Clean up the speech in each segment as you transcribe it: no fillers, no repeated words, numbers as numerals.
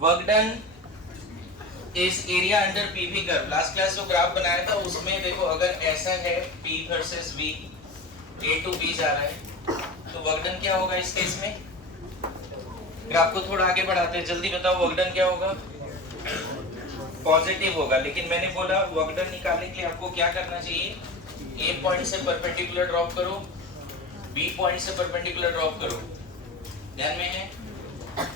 Work done is area under PV curve. Last class जो graph बनाया था उसमें देखो, अगर ऐसा है P versus V, A to B जा रहा है, तो वर्क डन क्या होगा इस केस में? ग्राफ को थोड़ा आगे बढ़ाते हैं, जल्दी बताओ वर्क डन क्या होगा? पॉजिटिव होगा। लेकिन मैंने बोला वर्क डन निकालने के लिए आपको क्या करना चाहिए? A पॉइंट से परपेंडिकुलर ड्रॉप करो, B पॉइंट से परपेंडिकुलर ड्रॉप करो, ध्यान में है?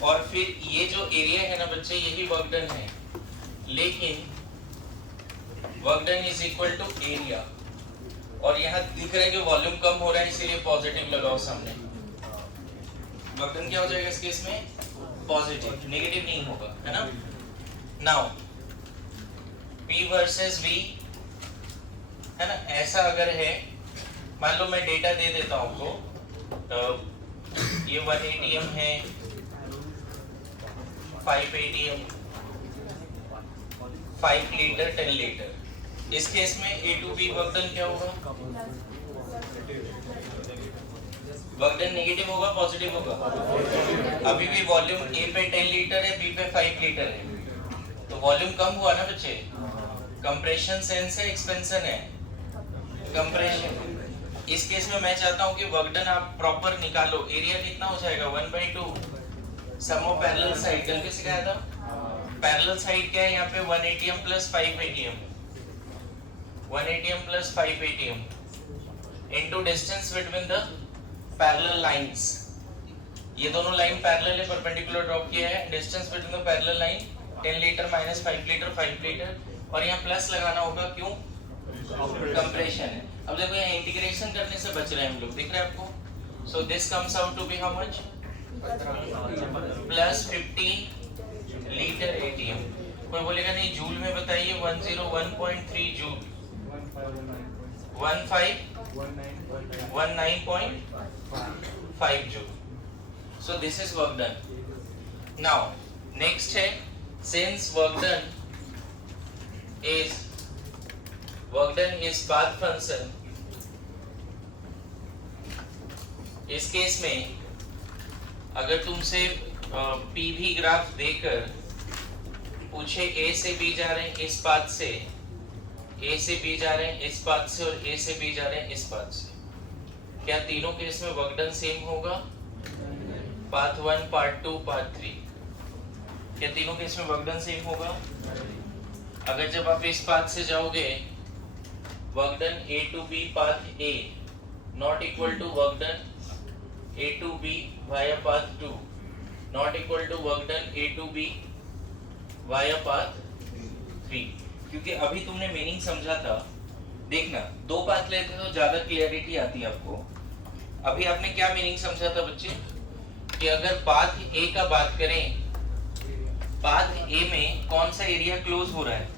और फिर ये जो एरिया है ना बच्चे, यही वर्क डन है, लेकिन work done is equal to area, और यहाँ दिख रहा है कि वॉल्यूम कम हो रहा है, इसीलिए पॉजिटिव लगाओ सामने। वर्क डन क्या हो जाएगा इस केस में? पॉजिटिव, नेगेटिव नहीं होगा, है ना? नाउ P वर्सेस V, है ना? ऐसा अगर है, मान लो मैं डेटा दे देता हूँ आपको, ये 1 ATM है, 5 ATM, 5 लीटर 10 लीटर। इस केस में A to B work done क्या होगा? वर्क डन नेगेटिव होगा, पॉजिटिव होगा? अभी भी वॉल्यूम A पे 10 लीटर है, B पे 5 लीटर है, तो वॉल्यूम कम हुआ ना बच्चे? कंप्रेशन सेंस है, एक्सपेंशन है? कंप्रेशन। इस केस में मैं चाहता हूं कि वर्क डन आप प्रॉपर निकालो। एरिया कितना हो जाएगा? 1/2 सम ऑफ पैरेलल साइड। कल किसे कहा था? पैरेलल साइड क्या है यहाँ पे? 1 ATM plus 5 ATM, 1 ATM plus 5 ATM into distance between the parallel lines. ये दोनों लाइन पैरेलल है, परपेंडिकुलर ड्रॉप किया है। Distance between the parallel line 10 litre minus 5 litre 5 litre, और यहाँ प्लस लगाना होगा, क्यों? कंप्रेशन है। अब देखो यहाँ इंटीग्रेशन करने से बच रहे हैं हम लोग, दिख रहा है आपको? So this comes out to be how much? Plus 15 litre ATM। कोई बोलेगा नहीं जूल में बताइए, 101.3 joule, 19.5 joule. So this is work done. Now next है, since work done is path function, इस केस में अगर तुमसे PV ग्राफ देकर पूछे A से B जा रहे हैं इस पाथ से, A से B जा रहे हैं इस पाथ से, और A से B जा रहे हैं इस पाथ से, क्या तीनों केस में वर्क डन सेम होगा? पाथ 1, पार्ट 2, पार्ट 3, क्या तीनों केस में वर्क डन सेम होगा? अगर जब आप इस पाथ से जाओगे, work done A to B path A not equal to work done A to B via path 2 not equal to work done A to B via path 3, क्योंकि अभी तुमने मीनिंग समझा था। देखना, दो पाथ लेते तो ज्यादा क्लियरिटी आती है आपको। अभी आपने क्या मीनिंग समझा था बच्चे? कि अगर पाथ A का बात करें, पाथ A में कौन सा एरिया क्लोज हो रहा है?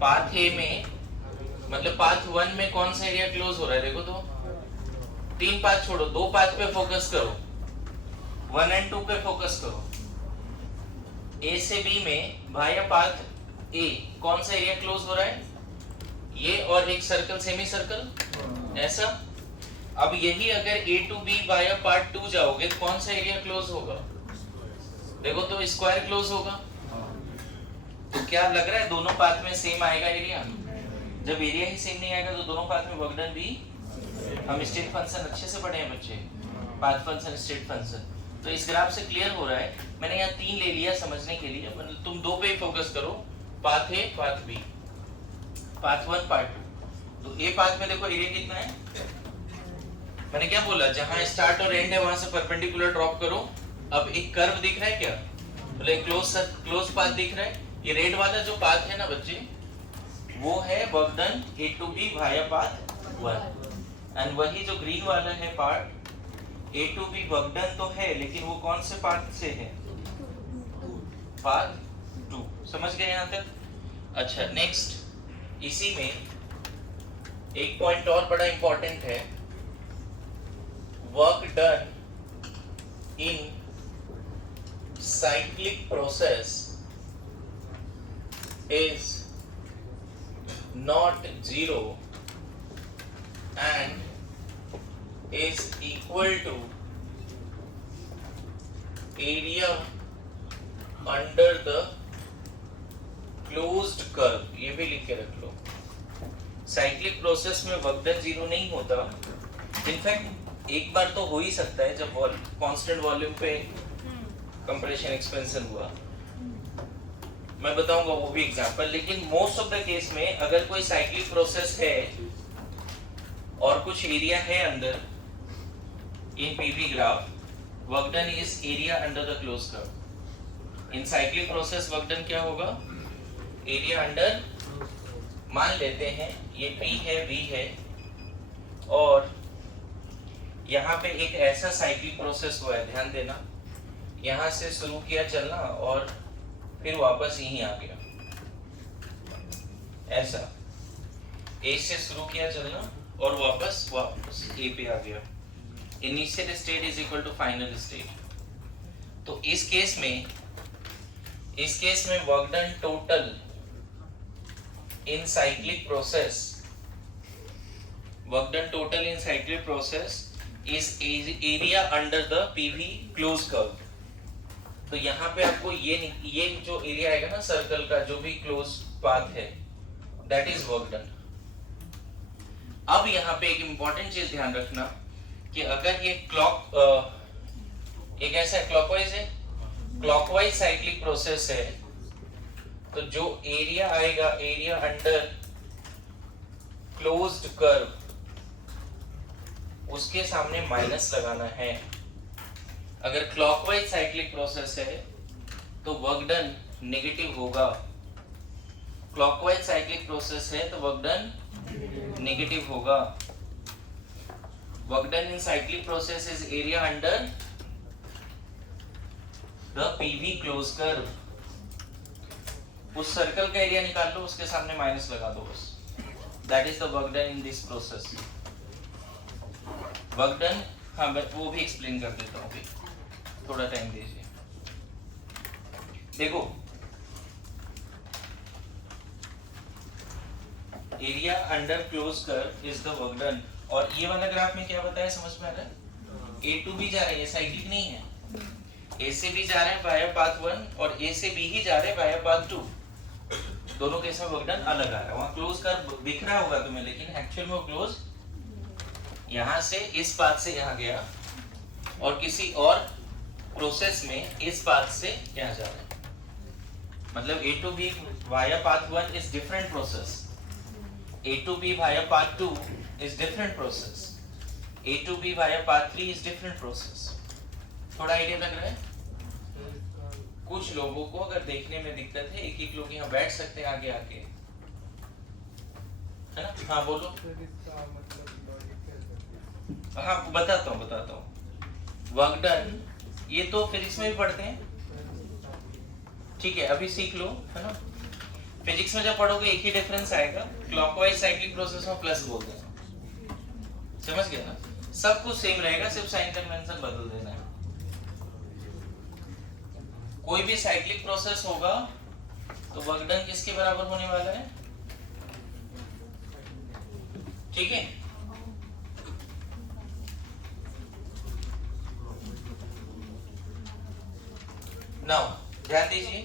पाथ A में मतलब पाथ 1 में कौन सा एरिया क्लोज हो रहा है? देखो तो, 3 पाथ छोड़ो, 2 पाथ पे फोकस करो, 1 और 2 पे फोकस करो। A से B में वाया पाथ A कौन सा एरिया क्लोज हो रहा है? ये और एक सर्कल, सेमी सर्कल, ऐसा। अब यही अगर A to B via part 2 जाओगे तो कौन सा एरिया क्लोज होगा? देखो तो, स्क्वायर क्लोज होगा। तो क्या लग रहा है दोनों पाथ में सेम आएगा एरिया? जब एरिया ही सेम नहीं आएगा तो दोनों पाथ में वर्क डन भी, हम स्टेट फंक्शन अच्छे से पढ़े हैं बच्चे, पाथ फंक्शन, स्टेट फंक्शन। तो इस ग्राफ से क्लियर हो रहा है। मैंने यहाँ 3 ले लिया समझने के लिए, मतलब तुम 2 पे ही फोकस करो, path A, path B, path 1, path 2। तो A पाथ में देखो एरिया कितना है? मैंने क्या बोला, जहां स्टार्ट और एंड है वहां से परपेंडिकुलर ड्रॉप करो। अब एक कर्व दिख रहा है क्या? मतलब क्लोज पाथ दिख रहा है। ये रेड वाला जो पाथ है ना बच्चे, वो है work done A to B via path 1, and वही जो ग्रीन वाला है part A to B work done तो है, लेकिन वो कौन से पाथ से है? पाथ 2। समझ गए यहाँ तक? अच्छा, नेक्स्ट इसी में एक पॉइंट और बड़ा इंपॉर्टेंट है, work done in cyclic process is not zero and is equal to area under the closed curve, ये भी लिख के रख लो। साइक्लिक प्रोसेस में वर्क डन जीरो नहीं होता, इनफैक्ट एक बार तो हो ही सकता है जब कांस्टेंट वॉल्यूम पे कंप्रेशन एक्सपेंशन हुआ, मैं बताऊंगा वो भी एग्जांपल। लेकिन मोस्ट ऑफ द केस में अगर कोई साइक्लिक प्रोसेस है और कुछ एरिया है अंदर in PV graph, work done is area under the closed curve. In cyclic process work done क्या होगा, एरिया अंडर, मान लेते हैं ये P है, V है, और यहाँ पे एक ऐसा साइक्लिक प्रोसेस हुआ है, ध्यान देना, यहाँ से शुरू किया चलना और फिर वापस यहीं आ गया, ऐसा A से शुरू किया चलना और वापस A पे आ गया। Initial state is equal to final state. तो इस केस में work done total in cyclic process, work done total in cyclic process is area under the PV closed curve। तो यहाँ पे आपको ये जो एरिया आएगा ना सर्कल का, जो भी क्लोज पाथ है, that is work done। अब यहाँ पे एक इंपॉर्टेंट चीज ध्यान रखना कि अगर ये एक ऐसा क्लॉकवाइज है, क्लॉकवाइज साइक्लिक प्रोसेस है, तो जो एरिया आएगा, एरिया अंडर क्लोज्ड कर्व, उसके सामने माइनस लगाना है। अगर क्लॉकवाइज साइक्लिक प्रोसेस है तो वर्क डन नेगेटिव होगा, क्लॉकवाइज साइक्लिक प्रोसेस है तो वर्क डन नेगेटिव होगा। Work done in cyclic process is area under the PV closed curve. उस सर्कल का एरिया निकाल लो, उसके सामने माइनस लगा दो बस। That is the work done in this process. Work done, हाँ मैं वो भी एक्सप्लेन कर देता हूँ, थोड़ा टाइम दीजिए। देखो area under close curve is the work done, और ये वाला ग्राफ में क्या बताया, समझ में आ रहा है? A to B जा रहा है, ये साइक्लिक नहीं है। A से B जा रहे हैं वाया पाथ 1 और A से B ही जा रहे हैं वाया पाथ 2। दोनों के साथ वर्क डन अलग आ रहा है। वहां क्लोज कर्व दिख रहा होगा तुम्हें, लेकिन एक्चुअल में वो क्लोज यहां से इस पाथ से यहां गया, और किसी और प्रोसेस में इस पाथ से यहां जा रहा है। मतलब A to B via path 1 is different process, A to B via path 2 is different process, A to B via path 3 is different process. थोड़ा आइडिया लग रहा है? कुछ लोगों को अगर देखने में दिक्कत है, एक लोग यहाँ बैठ सकते हैं आगे आके, है ना? हाँ बोलो। हाँ बताता हूँ। वर्क डन ये तो फिजिक्स में भी पढ़ते हैं, ठीक है, अभी सीख लो, है ना? फिजिक्स में जब पढ़ोगे एक ही डिफरेंस आएगा, क्लॉकवाइज साइक्लिक प्रोसेस में प्लस बोल देना, समझ गया ना? सब कुछ सेम रहेगा, सिर्फ साइन कन्वेंशन बदल देना है। कोई भी साइक्लिक प्रोसेस होगा तो वर्क डन किसके बराबर होने वाला है, ठीक है? नाउ ध्यान दीजिए,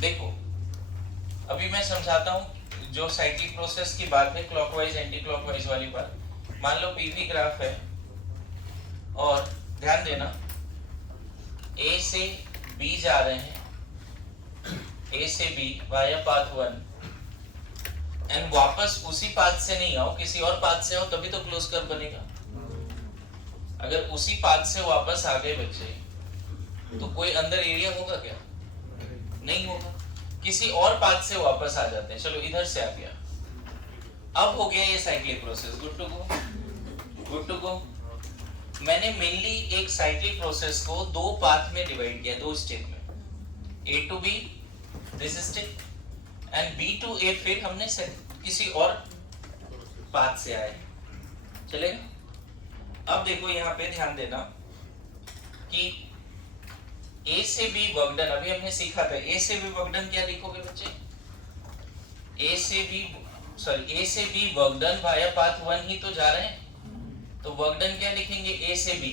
देखो अभी मैं समझाता हूं जो साइक्लिक प्रोसेस की बात है, क्लॉकवाइज एंटी क्लॉकवाइज वाली बात। मान लो पीवी ग्राफ है और ध्यान देना A से B जा रहे हैं, A से B वाया पाथ 1, एंड वापस उसी पाथ से नहीं आओ, किसी और पाथ से आओ, तभी तो क्लोज कर्व बनेगा। अगर उसी पाथ से वापस आ गए बच्चे तो कोई अंदर एरिया होगा क्या? नहीं होगा। किसी और पाथ से वापस आ जाते हैं, चलो इधर से आ गया, अब हो गया ये cyclic process, good to go, good to go. मैंने मेनली एक साइक्लिक प्रोसेस को दो पाथ में डिवाइड किया, दो स्टेप में, A to B this step and B to A, फिर हमने किसी और पाथ से आए, चलेगा? अब देखो यहाँ पे ध्यान देना कि A से B वर्क डन, अभी हमने सीखा था A से B वर्क डन क्या लिखोगे बच्चे? A से B work done via path 1 ही तो जा रहे हैं, तो वर्क डन क्या लिखेंगे, ए से बी।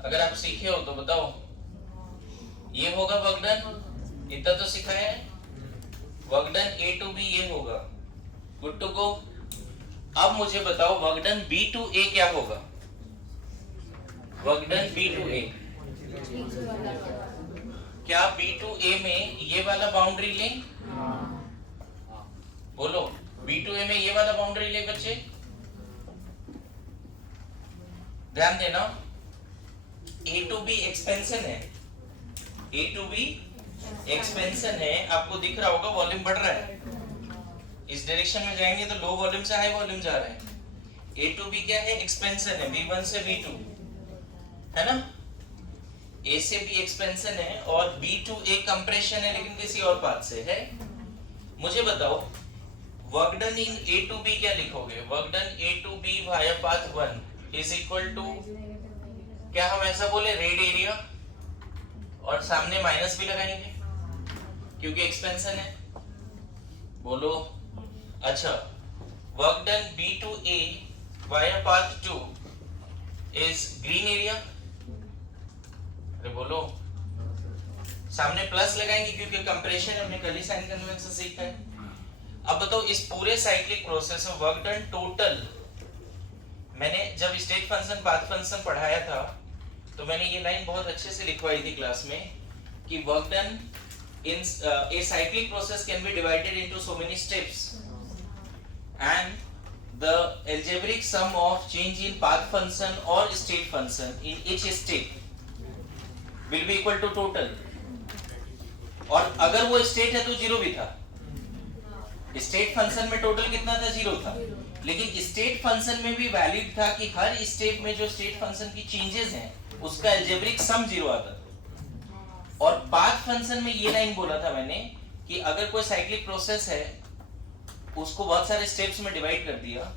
अगर आप सीखे हो तो बताओ, ये होगा वर्क डन, इतना तो सिखाया है। Work done A to B ये होगा, गुड टू गो। अब मुझे बताओ work done B to A क्या होगा, work done B to A. क्या बी टू ए में ये वाला बाउंड्री लें, बोलो बी टू ए में ये वाला बाउंड्री ले बच्चे, ध्यान देना। ए टू बी एक्सपेंशन है, ए टू बी एक्सपेंशन है, आपको दिख रहा होगा वॉल्यूम बढ़ रहा है। इस डायरेक्शन में जाएंगे तो लो वॉल्यूम से हाई वॉल्यूम जा रहे हैं। ए टू बी क्या है, एक्सपेंशन है, V1 से V2 है ना। ए से बी एक्सपेंशन है और बी टू ए कंप्रेशन है, लेकिन किसी और पाथ से है। मुझे बताओ work done in A to B क्या लिखोगे, work done A to B via path 1 is equal to, क्या हम ऐसा बोले रेड एरिया और सामने माइनस भी लगाएंगे क्योंकि एक्सपेंशन है, बोलो। अच्छा, work done B to A via path 2 is green area, अरे बोलो। सामने प्लस लगाएंगे क्योंकि कंप्रेशन हमने कल ही साइन कन्वेंशन सीखा है। अब बताओ इस पूरे साइक्लिक प्रोसेस में वर्क डन टोटल, मैंने जब स्टेट फंक्शन पाथ फंक्शन पढ़ाया था तो मैंने ये लाइन बहुत अच्छे से लिखवाई थी क्लास में कि work done in a cyclic process can be divided into so many steps and the algebraic sum of change in path function और state function in each step will be equal to total. और अगर वो state है तो zero भी था, state function में total कितना था, जीरो था, लेकिन स्टेट फंक्शन में भी वैलिड था कि हर स्टेप में जो स्टेट फंक्शन की चेंजेस हैं उसका अलजेब्रिक सम जीरो आता था। और पाथ फंक्शन में ये लाइन बोला था मैंने कि अगर कोई साइक्लिक प्रोसेस है उसको बहुत सारे स्टेप्स में डिवाइड कर दिया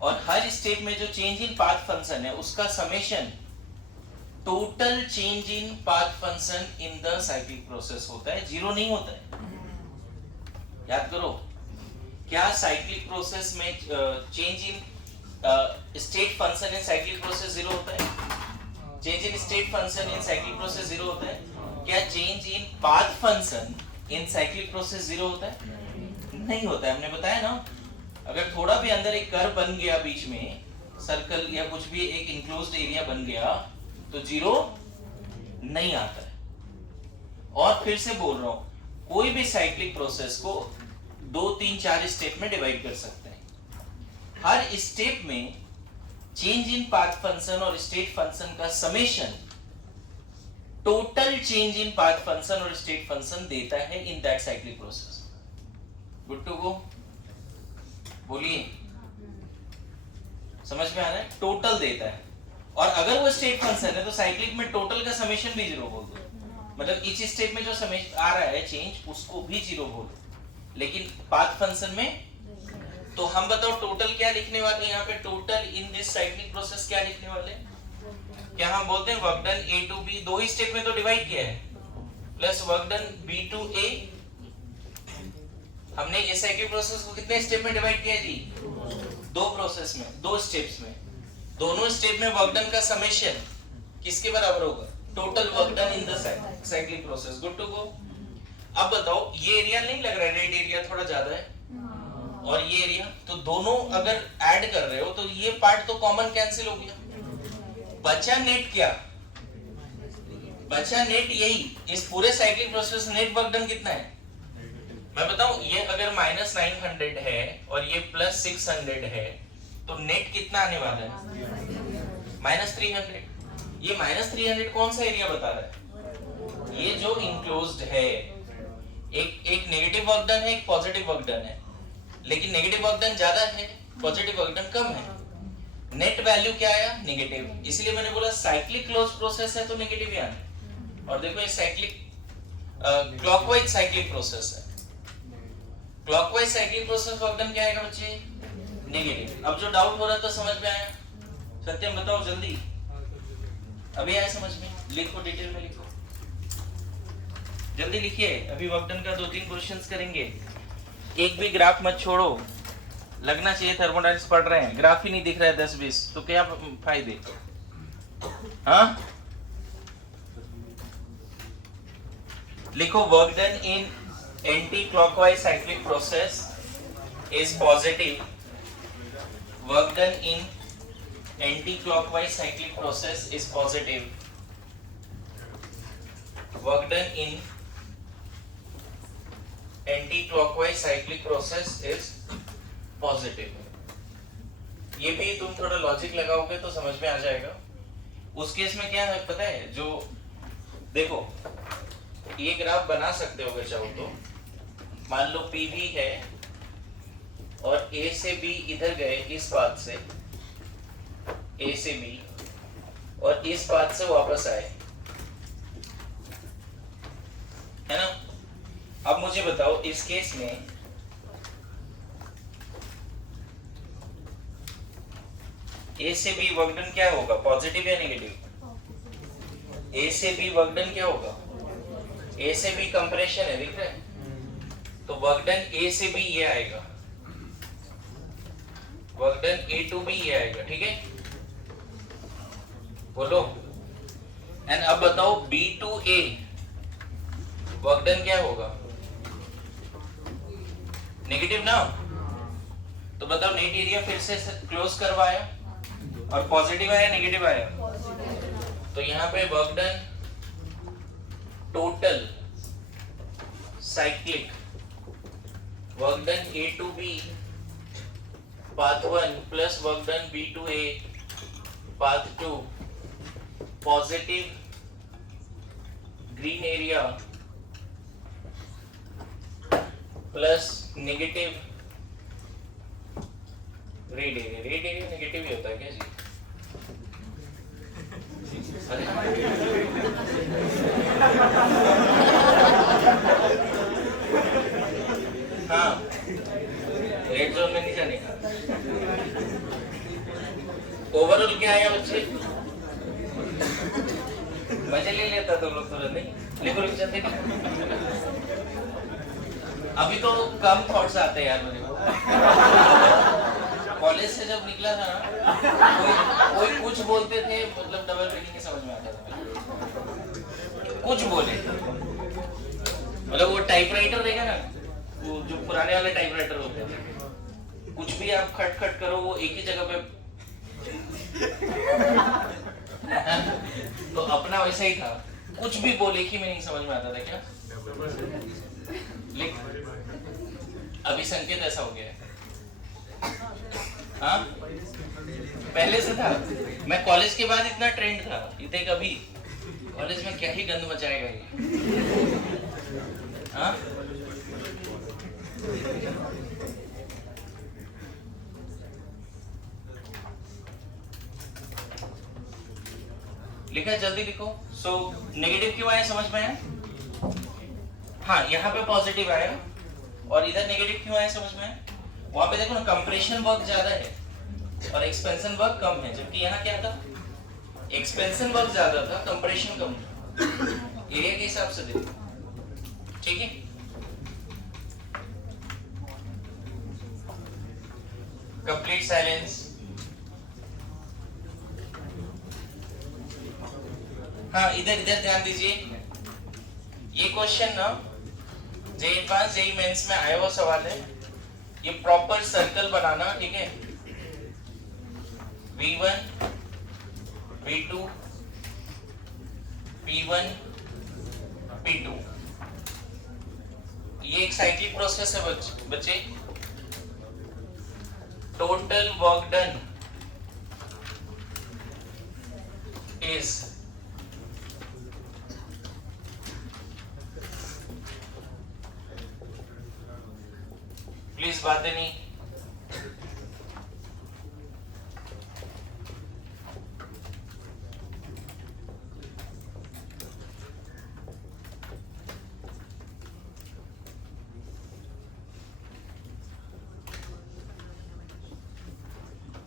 और हर स्टेप में जो चेंज इन पाथ फंक्शन है उसका summation total change in path function in the cyclic process होता है, जीरो नहीं होता है। याद करो, क्या साइक्लिक प्रोसेस में चेंज इन स्टेट फंक्शन इन साइक्लिक प्रोसेस जीरो होता है, change in state function in cyclic process zero होता है। क्या change in path function in cyclic process zero होता है, नहीं होता है। हमने बताया ना, अगर थोड़ा भी अंदर एक कर्व बन गया, बीच में सर्कल या कुछ भी एक इंक्लोज्ड एरिया बन गया तो जीरो नहीं आता है। और फिर से बोल रहा हूं, कोई भी साइक्लिक प्रोसेस को 2, 3, 4 स्टेप में डिवाइड कर सकते हैं। हर स्टेप में चेंज इन पाथ फंक्शन और स्टेट फंक्शन का summation total change in path function और स्टेट फंक्शन देता है in that cyclic process. Good to go, बोलिए, समझ में आ रहा है? टोटल देता है। और अगर वो स्टेट फंक्शन है तो साइक्लिक में टोटल का समेशन भी जीरो बोल दो, मतलब ईच स्टेप में जो समेशन आ रहा है चेंज उसको भी जीरो बोलो। लेकिन पाथ फंक्शन में तो हम बताओ टोटल क्या लिखने वाले हैं यहाँ पे, total in this cyclic process क्या लिखने वाले हैं? क्या हम बोलते हैं work done A to B, 2 ही स्टेप में तो डिवाइड किया है, plus work done B to A. हमने इस साइक्लिक प्रोसेस को कितने स्टेप में डिवाइड किया जी? 2 प्रोसेस में, 2 स्टेप्स में। दोनों स्टेप में वर्क डन का समेशन किसके बराबर होगा? Total work done in the cyclic process. Good to go. अब बताओ, ये एरिया नहीं लग रहा है, रेड एरिया थोड़ा ज्यादा है और ये एरिया, तो दोनों अगर ऐड कर रहे हो तो ये पार्ट तो कॉमन कैंसिल हो गया, बचा नेट क्या? बचा नेट यही, इस पूरे cyclic process net work done कितना है? मैं बताऊं, ये अगर -900 है और ये +600 है तो नेट कितना आने वाला है? -300। ये -300 कौन सा एरिया बता रहा है? ये जो इंक्लोज्ड है। एक नेगेटिव वर्क डन है, एक पॉजिटिव वर्क डन है, लेकिन नेगेटिव वर्क डन ज्यादा है, पॉजिटिव वर्क डन कम है। नेट वैल्यू क्या आया? नेगेटिव। इसलिए मैंने बोला साइक्लिक क्लोज प्रोसेस है तो नेगेटिव ही आना। और देखो ये साइक्लिक क्लॉकवाइज साइक्लिक प्रोसेस है, clockwise cyclic process work done क्या आएगा बच्चे? नेगेटिव। अब जो डाउट हो रहा था समझ में आया? सत्यम बताओ जल्दी, अभी आया समझ में? लिखो, डिटेल में लिखो, जल्दी लिखिए। अभी वर्क डन का 2-3 क्वेश्चंस करेंगे, एक भी ग्राफ मत छोड़ो। लगना चाहिए थर्मोडायनेमिक्स पढ़ रहे हैं, ग्राफ ही नहीं दिख रहा है 10-20, तो क्या फायदे? हाँ, लिखो work done in anti clockwise cyclic process is positive. Work done in anti clockwise cyclic process is positive. Work done in anti-clockwise cyclic process is positive. ये भी तुम थोड़ा लॉजिक लगाओगे तो समझ में आ जाएगा. उस केस में क्या है पता है, जो देखो ये ग्राफ बना सकते हो अगर चाहो तो. मान लो PV है और A से B इधर गए इस पाथ से, A से B, और इस पाथ से वापस आए, है ना. अब मुझे बताओ इस केस में A से B वर्क डन क्या होगा, पॉजिटिव या नेगेटिव? A से B वर्क डन क्या होगा? A से B कंप्रेशन है, दिख रहा है? तो वर्क डन A से B ये आएगा, work done A to B ये आएगा. ठीक है, बोलो. एंड अब बताओ B to A work done क्या होगा? नेगेटिव ना. तो बताओ नेट एरिया फिर से क्लोज करवाया और पॉजिटिव आया नेगेटिव आया. तो यहाँ पे work done total cyclic work done A to B path 1 plus work done B to A path 2 positive green area plus negative red area. Red area negative ही होता है क्या जी? हाँ, रेड जोन में नहीं जाने का. ओवरऑल क्या आया बच्चे? मजे ले लेता तो लोग तुरंत नहीं लिखो लिख जाते. अभी तो कम थॉट्स आते हैं यार मेरे को. कॉलेज से जब निकला था ना, कोई कुछ बोलते थे, मतलब डबल मीनिंग समझ में आता था. कुछ बोले, मतलब वो टाइपराइटर देखा ना, वो जो पुराने वाले टाइपराइटर होते हैं, कुछ भी आप खट खट करो वो एक ही जगह पे. तो अपना वैसा ही था, कुछ भी बोले की मीनिंग समझ में आता था क्या. अभी संकेत ऐसा हो गया है. हाँ, पहले से था. मैं कॉलेज के बाद इतना ट्रेंड था, इतने कभी कॉलेज में क्या ही गंद मचाएगा ये. हाँ, लिखा, जल्दी लिखो. सो नेगेटिव क्यों आया समझ में आया? हाँ, यहाँ पे पॉजिटिव आया और इधर नेगेटिव क्यों आया समझ में आया? वहां पे देखो ना, कंप्रेशन वर्क ज्यादा है और एक्सपेंशन वर्क कम है, जबकि यहाँ क्या था, एक्सपेंशन वर्क ज्यादा था, कंप्रेशन कम था. एरिया के हिसाब से देखो. ठीक है, कंप्लीट साइलेंस. हाँ, इधर इधर ध्यान दीजिए. ये क्वेश्चन ना जे एडवांस जेई मेंस में आया हुआ सवाल है. ये प्रॉपर सर्कल बनाना, ठीक है. V1 V2 P1 P2, ये एक साइक्लिक प्रोसेस है बच्चे. Total work done is please बातें नहीं.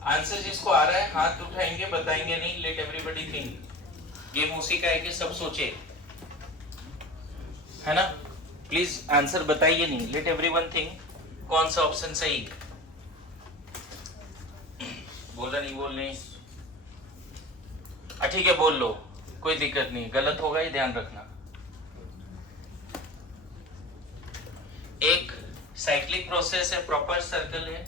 आंसर जिसको आ रहा है हाथ उठाएंगे, बताएंगे नहीं. Late everybody think. गेम उसी का है कि सब सोचे, है ना. प्लीज आंसर बताइए नहीं. लेट एवरीवन थिंक कौन सा ऑप्शन सही. बोलना नहीं बोलने? ठीक है बोल लो, कोई दिक्कत नहीं, गलत होगा ये ध्यान रखना। एक साइक्लिक प्रोसेस है, प्रॉपर सर्कल है,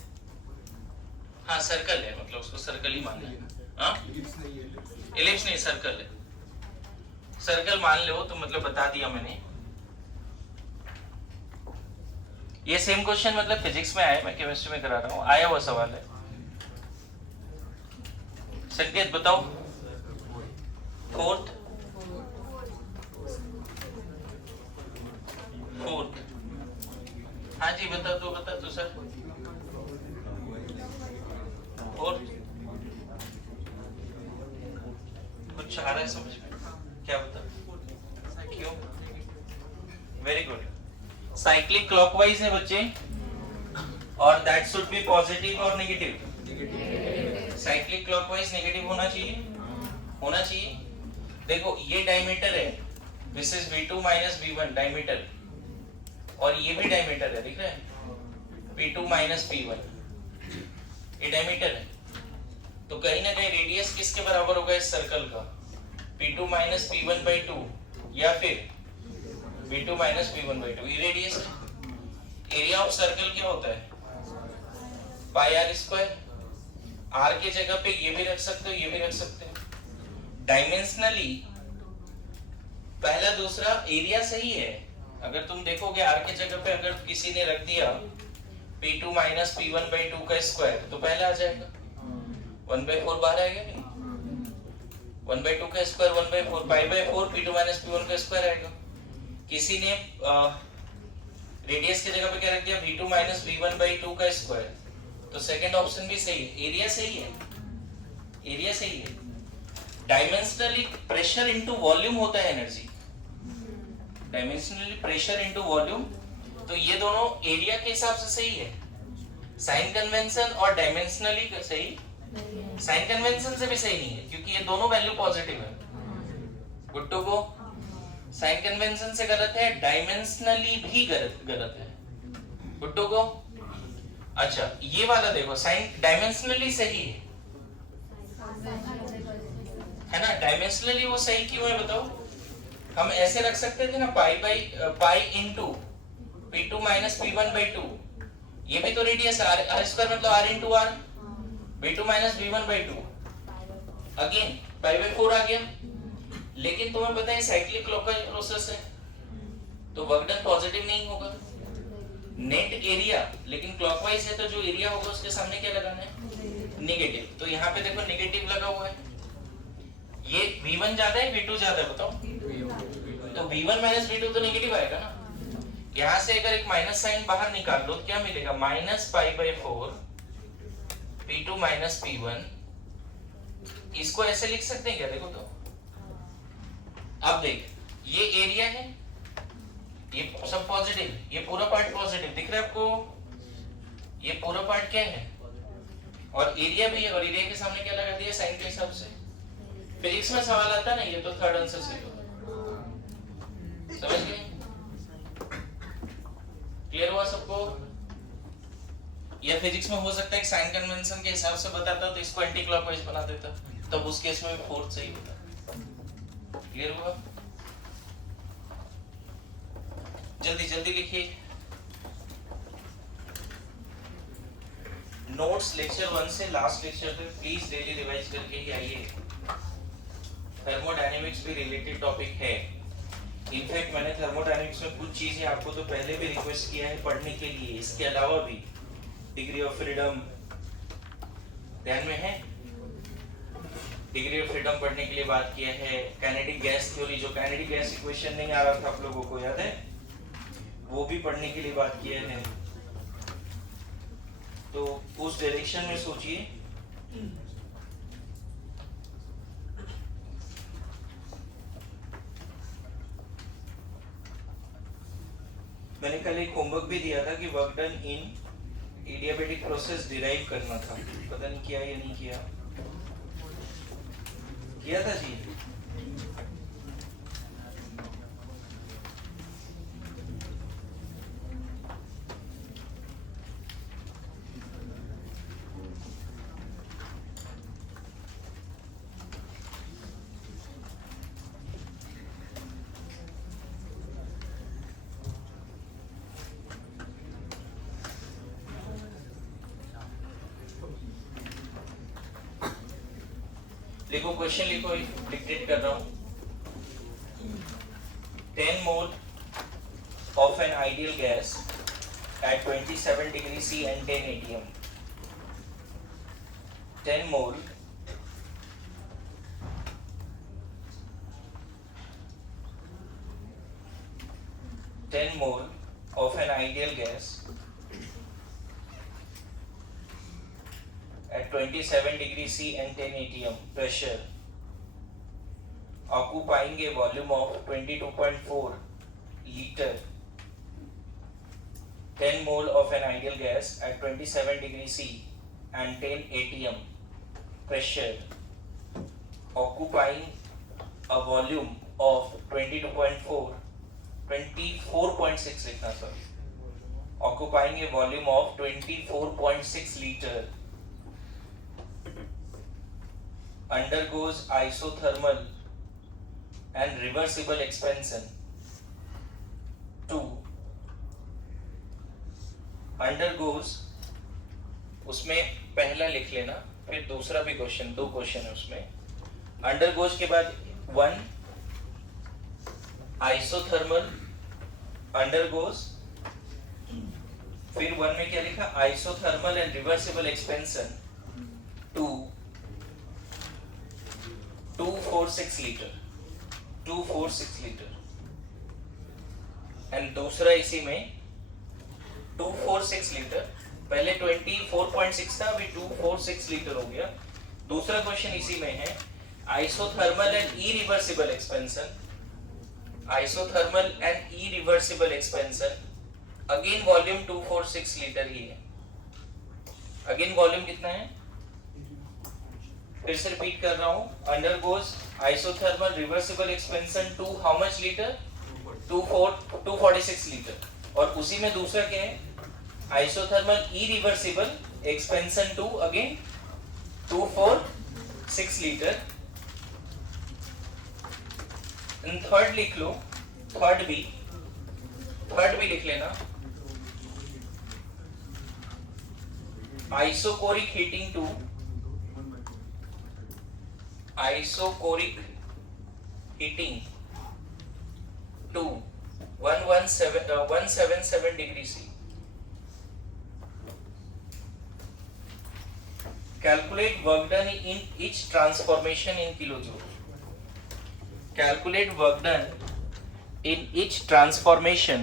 हाँ सर्कल है, मतलब उसको सर्कल ही मान लेना। हाँ इलिप्स नहीं, सर्कल है, सर्कल मान लो तो मतलब बता दिया मैंने। ये सेम क्वेश्चन मतलब फिजिक्स में आया, मैं केमिस्ट्री में करा रहा हूँ, आया हुआ सवाल है। संकेत बताओ। फोर्थ, फोर्थ, हाँ जी बता तो सर। फोर्थ कुछ आ रहा है समझ में? क्या बता, क्यों? वेरी गुड, साइक्लिक क्लॉकवाइज है बच्चे, और दैट शुड बी पॉजिटिव और नेगेटिव। साइक्लिक क्लॉकवाइज नेगेटिव होना चाहिए। देखो ये डायमीटर है, this is V2 minus V1 diameter, और ये भी डायमीटर है, दिख रहा है P2 माइनस P1, ये डायमीटर है। तो कहीं ना कहीं रेडियस किसके बराबर होगा इस सर्कल का? P2 माइनस P1 बाई 2 या फिर V2 माइनस P1 बाई 2, ये रेडियस है। एरिया ऑफ सर्कल क्या होता है? पाई आर स्क्वायर। आर के जगह पे ये भी रख सकते हो, ये भी रख सकते हो। डायमेंशनली पहला दूसरा एरिया सही है। अगर तुम देखोगे आर के जगह पे अगर किसी ने रख दिया P2 माइनस P1 बाई 2 का स्क्वायर, तो पहला आ जाएगा 1/4 बाहर आएगा नहीं, 1/2 का square 1/4, pi by 4 P2 minus P1 का स्क्वायर आएगा। किसी ने रेडियस की जगह पे क्या रख दिया V2 माइनस V1 बाई 2 का स्क्वायर, तो सेकंड ऑप्शन भी सही है, एरिया सही है, एरिया सही है। डायमेंशनली प्रेशर इनटू वॉल्यूम होता है energy, dimensionally pressure into volume, तो ये दोनों एरिया के हिसाब से सही है। साइन कन्वेंशन और डायमेंशनली सही, साइन कन्वेंशन से भी सही नहीं है क्योंकि ये दोनों वैल्यू पॉजिटिव है। Good to go. Sign convention से गलत है, डायमेंशनली भी गलत है। Good to go. अच्छा ये वाला देखो, साइन डायमेंशनली सही है ना, डायमेंशनली वो सही क्यों है बताओ? हम ऐसे रख सकते थे ना, पाई into P2 minus P1 by 2, ये भी तो रेडियस है, आर स्क्वायर मतलब R into R, V2 minus V1 by 2, again pi by 4 आ गया। लेकिन तुम्हें पता है साइक्लिक क्लॉकवाइज प्रोसेस है, तो वर्क डन पॉजिटिव नहीं होगा, नेट एरिया, लेकिन क्लॉकवाइज है तो जो एरिया होगा उसके सामने क्या लगाना है? नेगेटिव। तो यहाँ पे देखो नेगेटिव लगा हुआ है, ये V1 ज्यादा है V2 ज्यादा है बताओ? तो V1 माइनस V2 तो नेगेटिव आएगा ना। यहाँ से अगर एक माइनस साइन बाहर निकाल लो, क्या मिलेगा? Minus pi by 4 P2 minus P1, इसको ऐसे लिख सकते हैं क्या? देखो तो, अब देख ये एरिया है, ये सब पॉजिटिव, ये पूरा पार्ट पॉजिटिव दिख रहा है आपको, ये पूरा पार्ट क्या है? और एरिया भी है, और एरिया के सामने क्या लगा दिया? साइन के हिसाब से। फिजिक्स में सवाल आता ना, ये तो थर्ड आंसर सही होगा, समझ गए? क्लियर हुआ सबको? या फिजिक्स में हो सकता है साइन कन्वेंशन के हिसाब से बताता तो इसको एंटी क्लॉकवाइज बना देता, तब उस केस में भी फोर्थ सही होता। क्लियर हुआ? जल्दी जल्दी लिखिए नोट्स लेक्चर 1 से लास्ट लेक्चर तक प्लीज डेली रिवाइज करके ही आइए। थर्मोडायनेमिक्स भी रिलेटेड टॉपिक है। इनफैक्ट मैंने थर्मोडायनेमिक्स में कुछ चीजें आपको तो पहले भी रिक्वेस्ट किया है पढ़ने के लिए, इसके अलावा भी डिग्री ऑफ फ्रीडम ध्यान में है, डिग्री ऑफ फ्रीडम पढ़ने के लिए बात किया है। काइनेटिक गैस थ्योरी, जो काइनेटिक गैस इक्वेशन नहीं आ रहा था आप लोगों को याद है, वो भी पढ़ने के लिए बात किया है। तो उस डायरेक्शन में सोचिए। मैंने कल एक होमवर्क भी दिया था कि वर्क डन इन एडियाबेटिक प्रोसेस डिराइव करना था, पता नहीं किया या नहीं किया, किया था जी? लिखो क्वेश्चन, लिखो, डिक्टेट कर रहा हूं। 10 मोल of an ideal gas at 27 degree C and 10 atm. 10 mole of an ideal gas at 27 degree C and 10 atm pressure, occupying a volume of 22.4 liter. 10 mole of an ideal gas at 27 degree C and 10 atm pressure, occupying a volume of 24.6 लिखना sir, occupying a volume of 24.6 liter, undergoes isothermal and reversible expansion to undergoes, उसमें पहला लिख लेना, फिर दूसरा भी question, 2 question है उसमें। undergoes के बाद 1 isothermal undergoes, फिर 1 में क्या लिखा, isothermal and reversible expansion to 246 litre, 246 litre, and दूसरा इसी में 246 लीटर, पहले 24.6 था, अभी 246 लीटर हो गया। दूसरा क्वेश्चन इसी में है, isothermal and irreversible expansion, isothermal and irreversible expansion, again volume 246 litre ही है। अगेन वॉल्यूम कितना है, फिर से रिपीट कर रहा हूं, undergoes isothermal reversible expansion to how much litre, 246 litre, और उसी में दूसरा क्या है, isothermal irreversible expansion to again 246 litre. Third लिख लो, थर्ड भी लिख लेना, isochoric heating to, isochoric heating to 177 degree C. Calculate work done in each transformation in kilojoule. Calculate work done in each transformation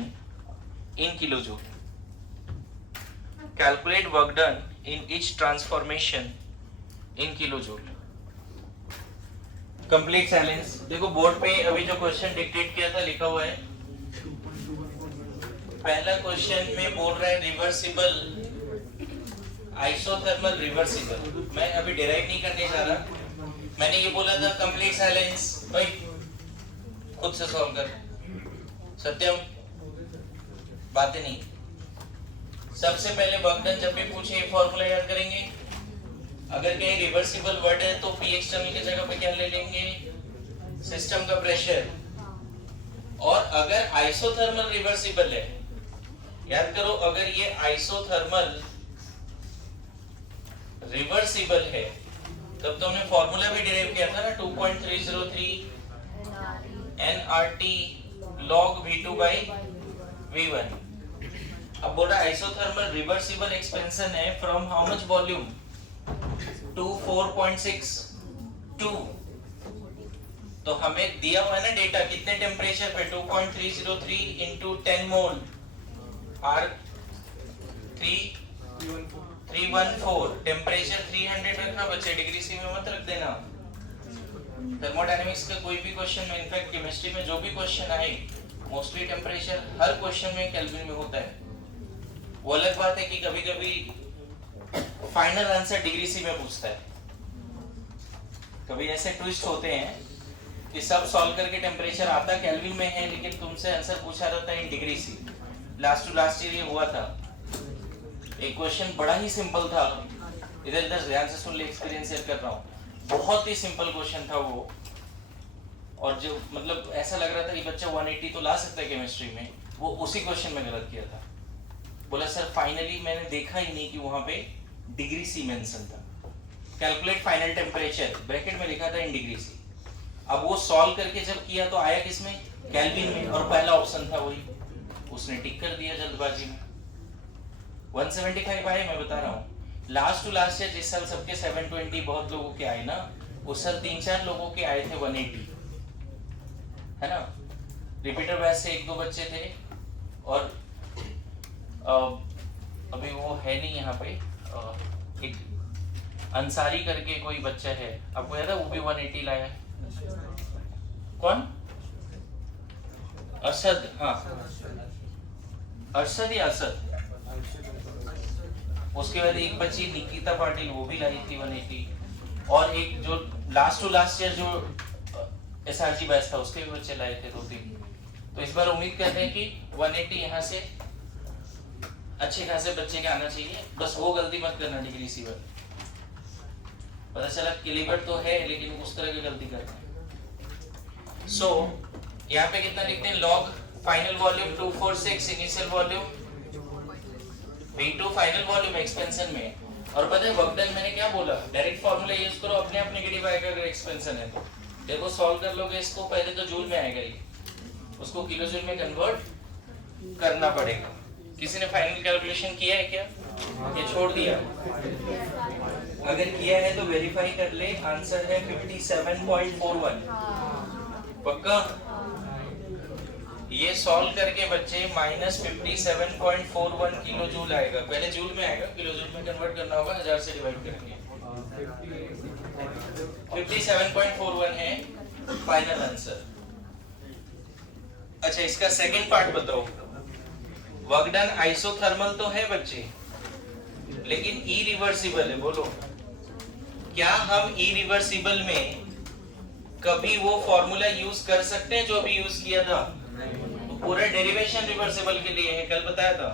in kilojoule. Calculate work done in each transformation in kilojoule. Complete silence. देखो board पे अभी जो question dictate किया था लिखा हुआ है। पहला क्वेश्चन में बोल रहा है रिवर्सिबल, आइसोथर्मल रिवर्सिबल। मैं अभी डिराइव नहीं करने जा रहा, मैंने ये बोला था कंप्लीट साइलेंस, भाई खुद से सॉल्व कर। सत्यम बातें नहीं। सबसे पहले वर्क डन जब भी पूछे ये फॉर्मूला याद करेंगे। अगर कहीं रिवर्सिबल वर्ड है तो पी एक्सटर्नल की जगह पे क्या ले लेंगे, सिस्टम का प्रेशर। और अगर आइसोथर्मल रिवर्सिबल है, याद करो, अगर ये आइसोथर्मल रिवर्सिबल है तब तो हमने फॉर्मूला भी डिराइव किया था ना, 2.303 nRT log V2 by V1। अब बोल रहा आइसोथर्मल रिवर्सिबल एक्सपेंशन है फ्रॉम हाउ मच वॉल्यूम, 24.62। तो हमें दिया हुआ है ना डेटा, कितने टेम्परेचर पे, 2.303 into 10 मोल R 314, टेम्परेचर 300 रखना बच्चे, डिग्री सी में मत रख देना। थर्मोडायनेमिक्स का कोई भी क्वेश्चन में, इनफैक्ट केमिस्ट्री में जो भी क्वेश्चन आए, मोस्टली टेम्परेचर हर क्वेश्चन में केल्विन में होता है। वो अलग बात है कि कभी-कभी फाइनल आंसर डिग्री सी में पूछता है। कभी ऐसे ट्विस्ट होते हैं कि सब सॉल्व करके टेम्परेचर आता केल्विन में है, लेकिन तुमसे आंसर पूछा रहता है in degree C. Last to last year ये हुआ था, एक क्वेश्चन बड़ा ही सिंपल था, इधर ध्यान से सुन ले, एक्सपीरियंस शेयर कर रहा हूँ। बहुत ही सिंपल क्वेश्चन था वो, और जो मतलब ऐसा लग रहा था कि बच्चा 180 तो ला सकता है केमिस्ट्री में, वो उसी क्वेश्चन में गलत किया था। बोला सर फाइनली मैंने देखा ही नहीं कि वहां पे डिग्री सी मेंशन था। कैलकुलेट फाइनल टेम्परेचर, ब्रैकेट में लिखा था इन डिग्री सी। अब वो सॉल्व करके जब किया तो आया किसमें, केल्विन में, और पहला ऑप्शन था वही, उसने टिक कर दिया जल्दबाजी में। 175 आए, मैं बता रहा हूँ। लास्ट टू लास्ट ईयर जिस साल सबके 720 बहुत लोगों के आए ना, उस साल 3-4 लोगों के आए थे 180, है ना। रिपीटर बैच से 1-2 बच्चे थे, और अभी वो है नहीं यहाँ पे, एक अंसारी करके कोई बच्चा है, आपको याद है, वो भी 180 लाया। कौन? असद, हाँ अरशद या असद। उसके बाद एक बच्ची निकिता पाटिल, वो भी लाई थी 180, और एक जो लास्ट टू लास्ट ईयर जो एसआरजी बैच था उसके भी बच्चे लाए थे 2-3। तो इस बार उम्मीद करते हैं कि 180 यहाँ से अच्छे खासे बच्चे के आना चाहिए। बस वो गलती मत करना डिग्री सी पर, पता चला कैलिबर तो है लेकिन उस तरह की गलती करना है। सो यहाँ पे कितना लिखते हैं, log final volume 246 initial volume V2 final volume expansion में। और पता है वर्क डन मैंने क्या बोला, डायरेक्ट फार्मूला यूज करो, अपने आप नेगेटिव आएगा अगर एक्सपेंशन है तो। देखो सॉल्व कर लोगे इसको, पहले तो जूल में आएगा ही, उसको किलो जूल में कन्वर्ट करना पड़ेगा। किसी ने फाइनल कैलकुलेशन किया है क्या, ये छोड़ दिया? अगर किया है तो वेरीफाई कर ले, आंसर है 57.41। पक्का? ये सॉल्व करके बच्चे -57.41 किलो जूल आएगा। पहले जूल में आएगा, किलो जूल में कन्वर्ट करना होगा, 1000 से डिवाइड करेंगे। 57.41 है फाइनल आंसर। अच्छा इसका सेकंड पार्ट बताओ। वर्क डन आइसोथर्मल तो है बच्चे, लेकिन इरिवर्सिबल है। बोलो क्या हम इरिवर्सिबल में कभी वो फॉर्मूला यूज कर सकते हैं जो अभी यूज किया था? तो पूरा डेरिवेशन रिवर्सिबल के लिए है, कल बताया था।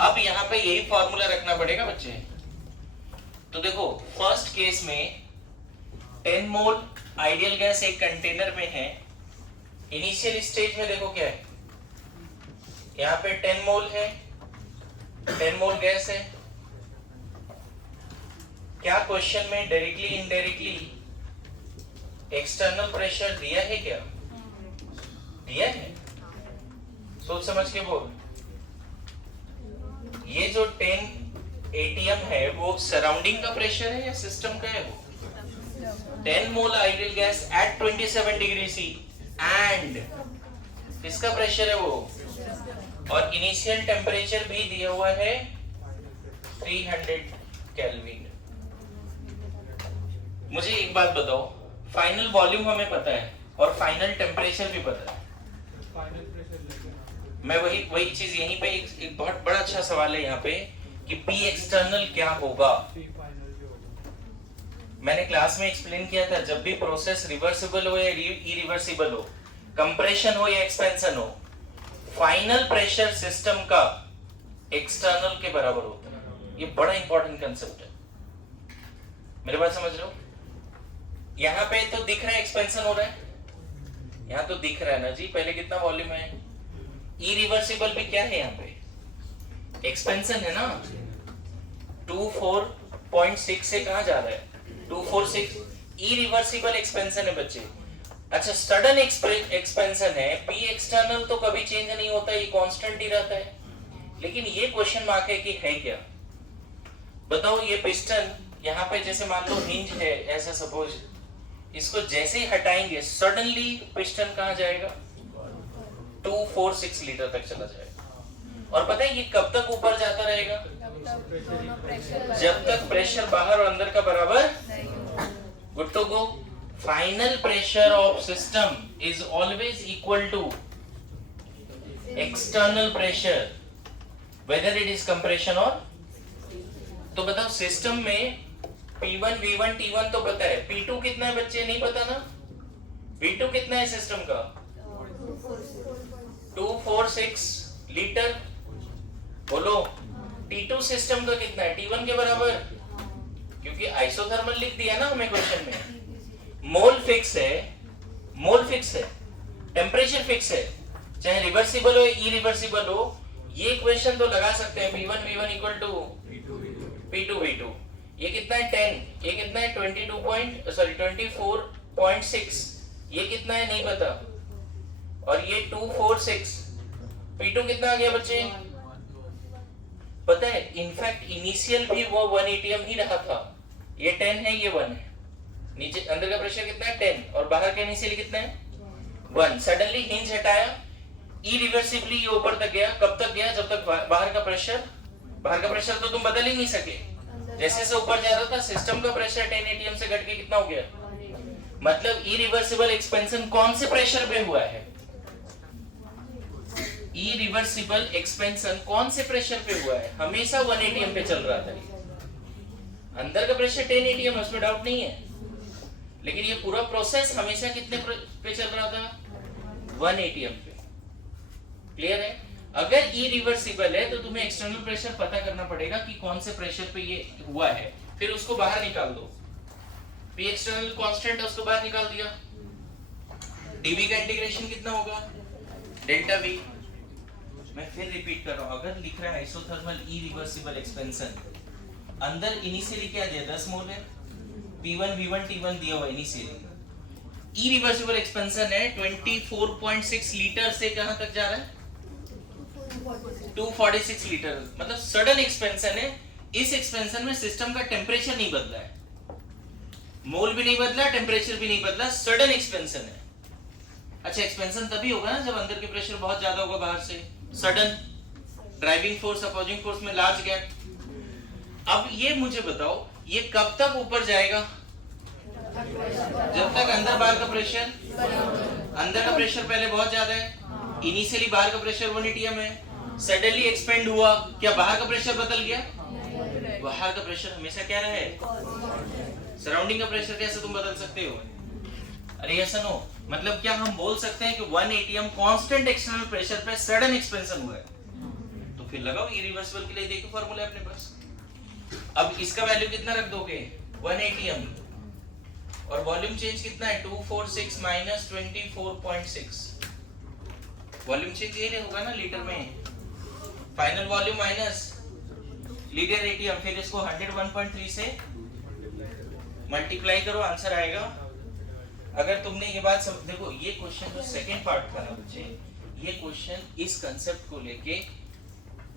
अब यहाँ पे यही फॉर्मूला रखना पड़ेगा बच्चे। तो देखो फर्स्ट केस में 10 मोल आइडियल गैस एक कंटेनर में है। इनिशियल स्टेज में देखो क्या है, यहाँ पे 10 मोल है, 10 मोल गैस है। क्या क्वेश्चन में डायरेक्टली इनडायरेक्टली एक्सटर्नल प्रेशर दिया है क्या? दिया है, सोच समझ के बोल। ये जो 10 ATM है वो सराउंडिंग का प्रेशर है या सिस्टम का है? वो 10 mole ideal gas at 27 degree C and किसका प्रेशर है वो? और इनिशियल टेम्परेचर भी दिया हुआ है 300 केल्विन। मुझे एक बात बताओ, फाइनल वॉल्यूम हमें पता है और फाइनल टेम्परेचर भी पता है। मैं वही चीज यहीं पे एक बहुत बड़ा अच्छा सवाल है यहाँ पे कि P एक्सटर्नल क्या होगा। मैंने क्लास में एक्सप्लेन किया था, जब भी प्रोसेस रिवर्सिबल हो या इरिवर्सिबल हो, कंप्रेशन हो या एक्सपेंशन हो, फाइनल प्रेशर सिस्टम का एक्सटर्नल के बराबर होता है। ये बड़ा इंपॉर्टेंट कंसेप्ट है, मेरे बात समझ रहे हो? यहाँ पे तो दिख रहा है एक्सपेंशन हो रहा है, यहाँ तो दिख रहा है ना जी। पहले कितना वॉल्यूम है, इरिवर्सिबल भी क्या है यहाँ पे, एक्सपेंशन है ना। 24.6 से कहाँ जा रहा है, 246 इरिवर्सिबल एक्सपेंशन है बच्चे। अच्छा सडन एक्सपेंशन है, P एक्सटर्नल तो कभी चेंज नहीं होता, ये कांस्टेंट ही रहता है। लेकिन ये क्वेश्चन मार्क है कि है क्या, बताओ। ये पिस्टन यहाँ पे जैसे मान लो हिंज है ऐसा सपोज, इसको जैसे ही हटाएंगे सडनली पिस्टन कहाँ जाएगा, 246 लीटर तक चला जाएगा। और पता है ये कब तक ऊपर जाता रहेगा, जब तक प्रेशर बाहर और अंदर का बराबर। Good to go. Final pressure of system is always equal to external pressure whether it is compression और। तो बताओ सिस्टम में P1 V1 T1 तो पता है, P2 कितना है बच्चे, नहीं पता ना। V2 कितना है सिस्टम का, 246 लीटर। बोलो T2 सिस्टम का कितना है, T1 के बराबर, क्योंकि आइसोथर्मल लिख दिया ना हमें क्वेश्चन में। मोल फिक्स है, मोल फिक्स है, टेम्परेचर फिक्स है, चाहे रिवर्सिबल हो इरिवर्सिबल हो। ये क्वेश्चन तो लगा सकते हैं P1 V1 equal to P2 V2। ये कितना है 10, ये कितना है 24.6, ये कितना है नहीं पता, और ये 246, P2 कितना आ गया बच्चे पता है? इनफैक्ट इनिशियल भी वो 1 atm ही रहा था, ये 10 है ये 1 है, नीचे अंदर का प्रेशर कितना है 10 और बाहर का इनिशियल कितना है 1। सडनली हिंज हटाया, इरिवर्सिबली ये ऊपर तक गया, कब तक गया? जब तक बाहर का प्रेशर तो तुम बदल ही नहीं सके, जैसे से ऊपर जा रहा था सिस्टम का प्रेशर 10 atm से घट के कितना हो गया? मतलब इरिवर्सिबल एक्सपेंशन कौन से प्रेशर पे हुआ है? इरिवर्सिबल एक्सपेंशन कौन से प्रेशर पे हुआ है? हमेशा 1 atm पे चल रहा था, अंदर का प्रेशर 10 atm है, उसमें डाउट नहीं है, लेकिन ये पूरा प्रोसेस हमेशा कितने पे चल रहा था? 1 atm पे। क्लियर है? अगर इरिवर्सिबल है तो तुम्हें एक्सटर्नल प्रेशर पता करना पड़ेगा कि कौन से प्रेशर पे ये हुआ है, फिर उसको बाहर निकाल दो। P एक्सटर्नल कांस्टेंट है, उसको बाहर निकाल दिया, dV का इंटीग्रेशन कितना होगा? Delta V। मैं फिर रिपीट कर रहा हूं, अगर लिख रहा है आइसोथर्मल इरिवर्सिबल एक्सपेंशन, अंदर इनिशियली क्या दिया 10 मोल है, P1 V1 T1 दिया हुआ इनिशियली। इरिवर्सिबल एक्सपेंशन है 24.6 लीटर से कहां तक जा रहा है? 246 लीटर, मतलब सडन एक्सपेंशन है। इस एक्सपेंशन में सिस्टम का टेम्परेचर नहीं बदला है, मोल भी नहीं बदला, टेम्परेचर भी नहीं बदला, सडन एक्सपेंशन है। अच्छा, एक्सपेंशन तभी होगा ना जब अंदर के प्रेशर बहुत ज्यादा होगा, बाहर से sudden driving force opposing force में लार्ज गैप। अब ये मुझे बताओ, ये कब तक ऊपर जाएगा? जब तक अंदर बाहर का प्रेशर, अंदर का प्रेशर पहले बहुत ज्यादा है, इनिशियली बाहर का प्रेशर 1 atm है, सडनली एक्सपेंड हुआ, क्या बाहर का प्रेशर बदल गया? बाहर का प्रेशर हमेशा क्या रहा है? सराउंडिंग का प्रेशर कैसे तुम बदल सकते हो? अरे यस नो, मतलब क्या हम बोल सकते हैं कि 1 atm कांस्टेंट एक्सटर्नल प्रेशर पे सडन एक्सपेंशन हुआ है? तो फिर लगाओ इरिवर्सिबल के लिए, देखो फार्मूला अपने पास। अब इसका वैल्यू कितना रख दोगे? 1 atm, और वॉल्यूम चेंज कितना है? 246 माइनस 24.6, वॉल्यूम चेंज ये होगा ना लीटर में, final volume minus litre ATM, फिर इसको 101.3 से मल्टीप्लाई करो, आंसर आएगा। अगर तुमने ये बात सब देखो, ये क्वेश्चन जो सेकंड पार्ट का है बच्चे, ये क्वेश्चन इस कंसेप्ट को लेके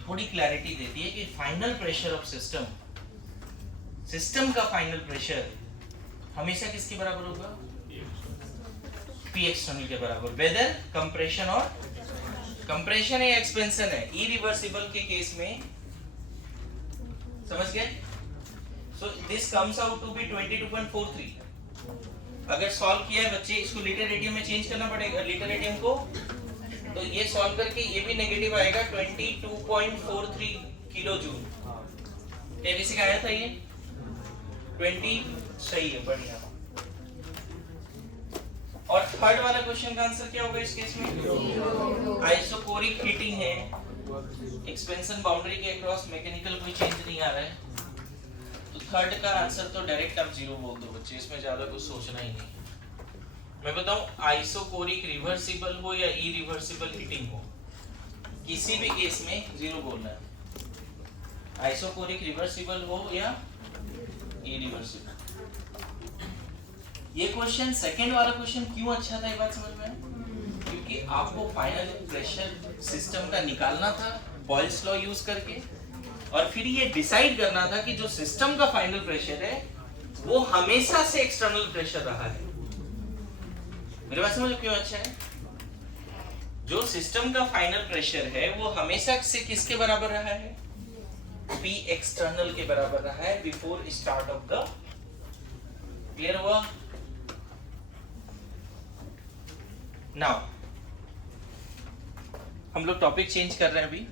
थोड़ी क्लैरिटी देती है कि फाइनल प्रेशर ऑफ सिस्टम का फाइनल प्रेशर हमेशा किसके बराबर होगा? P एक्सटर्नल के बराबर, वेदर कंप्रेशन और कंप्रेशन है एक्सपेंशन है। इरिवर्सिबल के केस में समझ गए? So this comes out to be 22.43। अगर सॉल्व किया है बच्चे, इसको लीटर एटीएम में चेंज करना पड़ेगा, लीटर एटीएम को, तो ये सॉल्व करके ये भी नेगेटिव आएगा 22.43 किलो जूल। केबीसी का आया था ये 20, सही है, बढ़िया। और थर्ड वाला क्वेश्चन का आंसर क्या होगा इस केस में? आइसोकोरिक हीटिंग है, एक्सपेंशन बाउंड्री के अक्रॉस मैकेनिकल कोई चेंज नहीं आ रहा है, तो थर्ड का आंसर तो डायरेक्ट आप 0 बोल दो बच्चे, इसमें ज्यादा कुछ सोचना ही नहीं। मैं बताऊं, आइसोकोरिक रिवर्सिबल हो या इरिवर्सिबल हीटिंग हो, किसी भी केस में 0 बोलना है। आइसोकोरिक रिवर्सिबल हो या इरिवर्सिबल। ये क्वेश्चन सेकंड वाला क्वेश्चन क्यों अच्छा था, ये बात समझ में आया? क्योंकि आपको फाइनल प्रेशर सिस्टम का निकालना था बॉयल्स लॉ यूज करके, और फिर ये डिसाइड करना था कि जो सिस्टम का फाइनल प्रेशर है वो हमेशा से एक्सटर्नल प्रेशर रहा है। मेरे बात समझो क्यों अच्छा है? जो सिस्टम का फाइनल प्रेशर है वो हमेशा से किसके बराबर रहा है? P एक्सटर्नल के बराबर रहा है before start of the. Clear हुआ? नाउ हम लोग टॉपिक चेंज कर रहे हैं अभी।